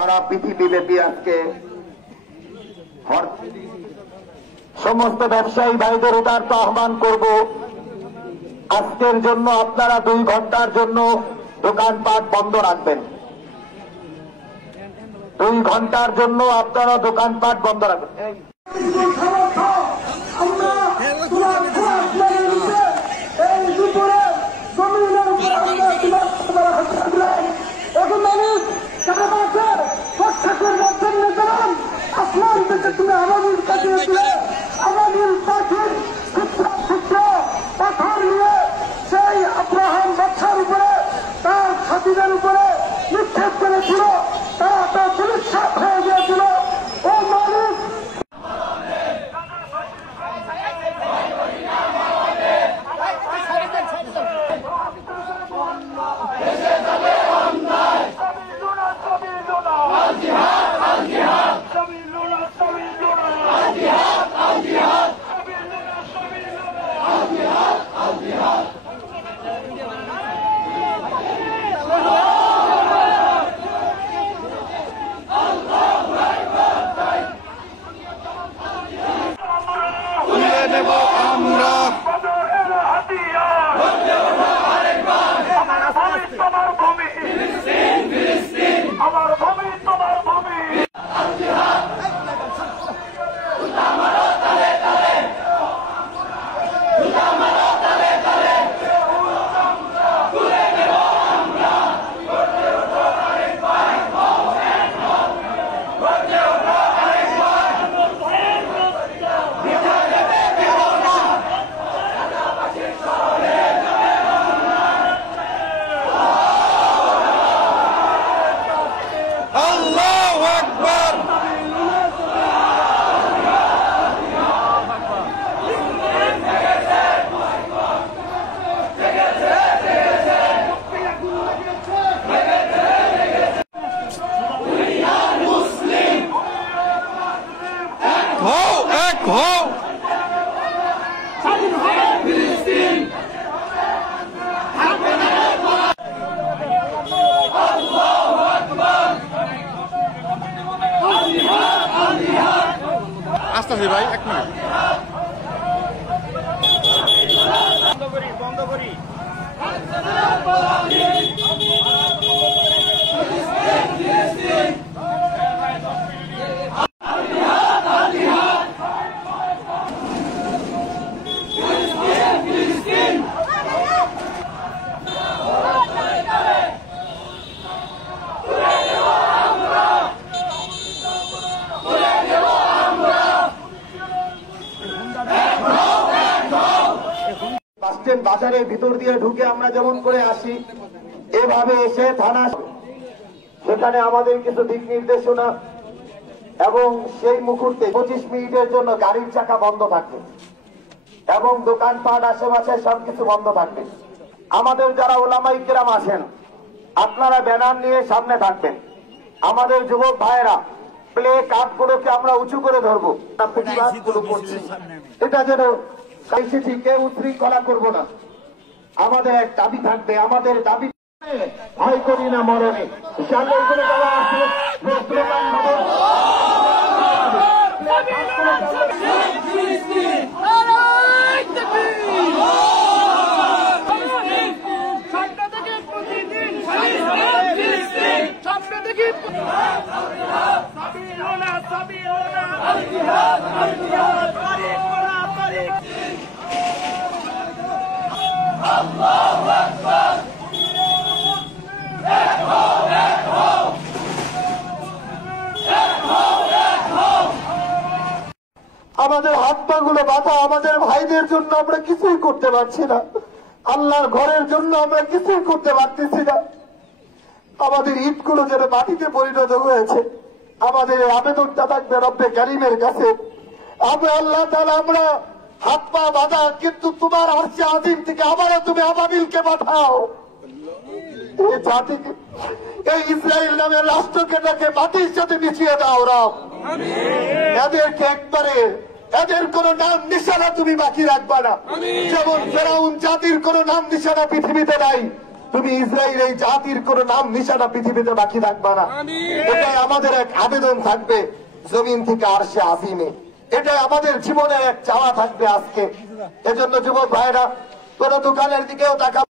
সারা পৃথিবীব্যাপী আজকে সমস্ত ব্যবসায়ী ভাইদের উদারত আহ্বান করব, আজকের জন্য আপনারা 2 ঘন্টার জন্য দোকানপাট বন্ধ রাখবেন। 2 ঘন্টার জন্য আপনারা দোকানপাট বন্ধ রাখবেন। তুমি আমাদের কাটিয়েছিলে আমাদের পাখির পাথর নিয়ে সেই আব্রাহাম বাদশার উপরে তার সাথীদের উপরে নিক্ষেপ করেছিল, তারা তো পুলিশ হয়ে গিয়েছিল। ও মানুষ আসতেছি ভাই, 1 মিনিট বন্ধ করি। বাজারের ভিতর দিয়ে ঢুকে আমরা যেমন করে আসি, এভাবে এসে থানা, সেখানে আমাদের কিছু দিক নির্দেশনা এবং সেই মুহূর্তে 25 মিনিটের জন্য গাড়ির চাকা বন্ধ থাকবে এবং দোকানপাট আশেপাশে সবকিছু বন্ধ থাকবে। আমাদের যারা ওলামাই কেরাম আছেন, আপনারা ব্যানার নিয়ে সামনে থাকবেন। আমাদের যুবক ভাইয়েরা প্লে কার্ডগুলোকে আমরা উঁচু করে ধরবো, প্রতিবাদগুলো করছি, এটা যেন কেউ উশৃঙ্খলা করবো না। আমাদের এক দাবি থাকবে, আমাদের দাবি ভয় করি না মরণে। আমাদের হাত পা গুলো বাঁধা, আমাদের ভাইদের জন্য আমরা কিছুই করতে পারছি না, আল্লাহর ঘরের জন্য আমরা কিছুই করতে পারতেছি না। আমাদের ইট গুলো যেন মাটিতে পরিণত হয়েছে। আমাদের আবেদনটা থাকবে রব্বে কারিমের কাছে, আমরা আল্লাহ তাআলা আমরা হাত পা বাঁধা, কিন্তু তোমার আরশে আযীম থেকে আবারও তুমি আবাবিলকে পাঠাও। এই জাতিকে, এই ইসরায়েল নামের রাষ্ট্রকে তাকে মাটির সাথে মিশিয়ে দাও রব। এদেরকে একবারে, এদের কোন নাম নিশানা তুমি বাকি রাখবা না। যেমন ফেরাউন জাতির কোন নাম নিশানা পৃথিবীতে নাই, তুমি ইসরায়েল এই জাতির কোন নাম নিশানা পৃথিবীতে বাকি থাকবা না। এটাই আমাদের এক আবেদন থাকবে জমিন থেকে আরশে আজিমে। এটাই আমাদের জীবনের এক চাওয়া থাকবে আজকে। এজন্য যুবক ভাইরা কোন দোকানের দিকেও টাকা